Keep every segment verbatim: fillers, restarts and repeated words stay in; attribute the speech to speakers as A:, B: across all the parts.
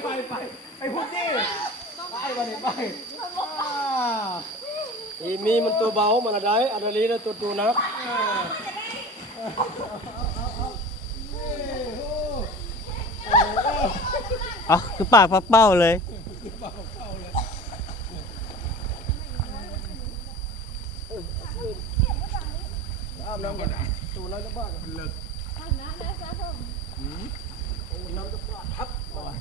A: ไปไปไปพูดดิไปวันนี้ไปอีมีมันตัวเบามันอะไรอันนี้แล้วตัวตัวนัก
B: อ๋อคือปากพักเป้าเลย
A: น้ำน้ำก่อนตัวน้ำจะบ้ากันเลิกน้ำได้ซะเถอะน้ำจะบ้าทับ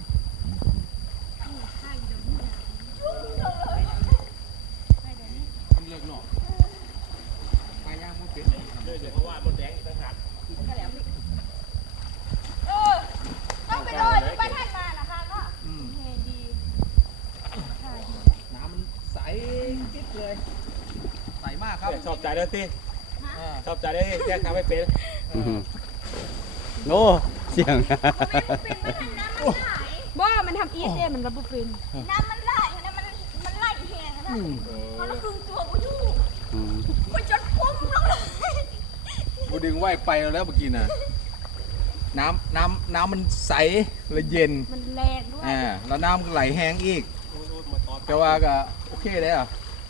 A: มันเลิกหนอไปย่างมันเป็นเดี๋ยวเพราะว่ามันแดงอีกต่างหาก
C: เออต้องไปเลยไปท่านมานะคะก็เฮดี
A: น้ำมันใสจิ๊ดเลยใสมากครับชอบใจเลยสิชอบใจเลยแยกทำให้เป็น
B: โอ้เสียง
C: บ่มันทำอีสเนี่ยมันระบุฟินน้ำมันไหลน้ำมันมันไหลแห้งนะเพราะเราคึงตัวกูอยู่กูจนพุ่งลงเลย
A: กูดึงไหวไปแล้วเมื่อกี้น่ะน้ำน้ำน้ำมันใสและเย็น
C: มันแรงด้วย
A: อ่าแล้วน้ำไหลแห้งอีกแต่ว่าก็โอเคเลยอ่ะ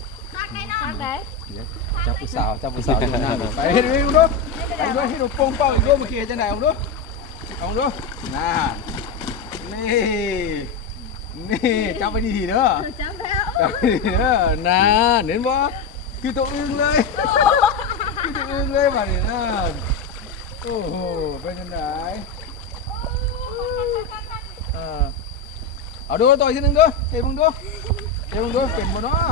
A: จับผู้สาวจับผู้สาวดูหน้าไปให้ดูดูไปด้วยให้ดูโป่งเป้าอีกด้วยเมื่อกี้จะไหนเอาดูเอาดูน่านี่นี่จับไปดีๆเด้อ
C: จับแล้ว
A: จับไปดีเด้อน่าเห็นบ่คือตัวอึ้งเลยคือตัวอึ้งเลยมาเนี่ยนะโอ้โหเป็นยังไงเอาดูต่ออีกทีนึงดูเตะมึงดูเตะมึงดูเป็นบ่เนาะ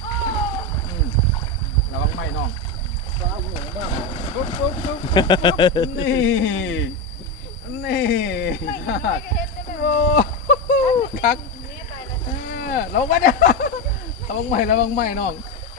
A: ระวังไม่น้องปุ๊บปุ๊บปุ๊บนี่นี่โอ้คักระวังไม่ระวังไม่ระวังไม่น้อง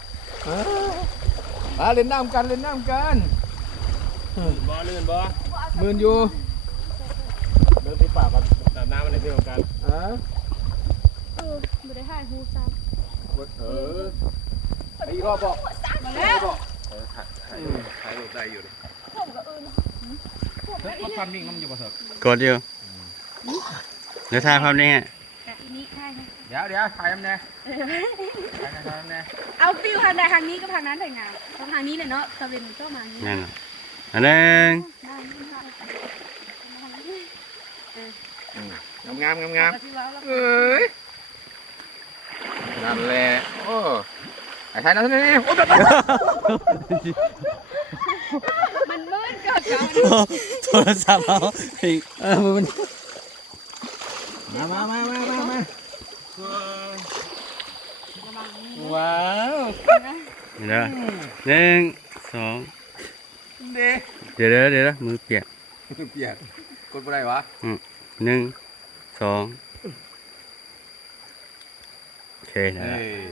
A: มาเล่นน้ำกันเล่นน้ำกันบ่ลื่นบ่มืนอยู่เดินที่ป่ากันน้ำน้ำมันไหนที่ของกันอ่ะ
C: เออไม่ได้ให้หูซ้
A: ำเออไอ้รอบบอก
C: มาแล้ว
A: ถ่ายถ่ายรูปได้อยู่ดิ
C: ผมก็อื่น
A: รถความนิ่งมันอยู่ประเสริฐ
B: กดอยู่เดี๋ยวถ่ายภาพนี้ฮะ
A: เดี๋ยวเดี๋ยวถ่ายมันแน่ถ่ายถ่ายมันแน่
C: เอาฟิวทางใดทางนี้ก็ทางนั้นแต่งงานทางนี้เลยเนาะตะเวนก็มานี้
B: นั่นอันนึง
A: งามงามงามเอ้ยนั่นแหละโอ้ไอ้ชายนั่นนี่โอ้แบบ
C: มันมืดเกิดกัน
B: โทรศัพท์เราเออมัน
A: มามามามามามาว้าว
B: เดี๋ยวหนึ่งสองเดี๋ยวเดี๋ยวเดี๋ยวมือเปียก
A: มือเปียกกดอะไรวะ
B: หนึ่งสองโอเคนะ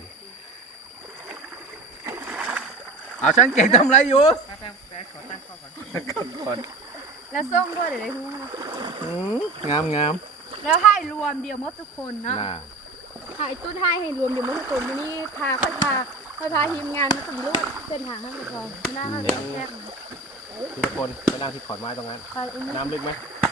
A: เอาฉันเก่งทำอะไรอยู่
C: ขอตั้งข้อก่อนก่อนแล้วส่งด้วยเดี๋ยวได้หู
A: งามงาม
C: แล้วให้รวมเดียวมดทุกคนเนาะให้ตุ้นให้ให้รวมเดียวมดทุกคนวันนี้พาค่อยพาค่อยพาทีมงานมาสำรวจเส้นทางทั้งหมดก่อนหน้าห้างแรก
A: ทุกคนไปนั่งที่ขอนไม้ตรงนั้นน้ำลึกไหม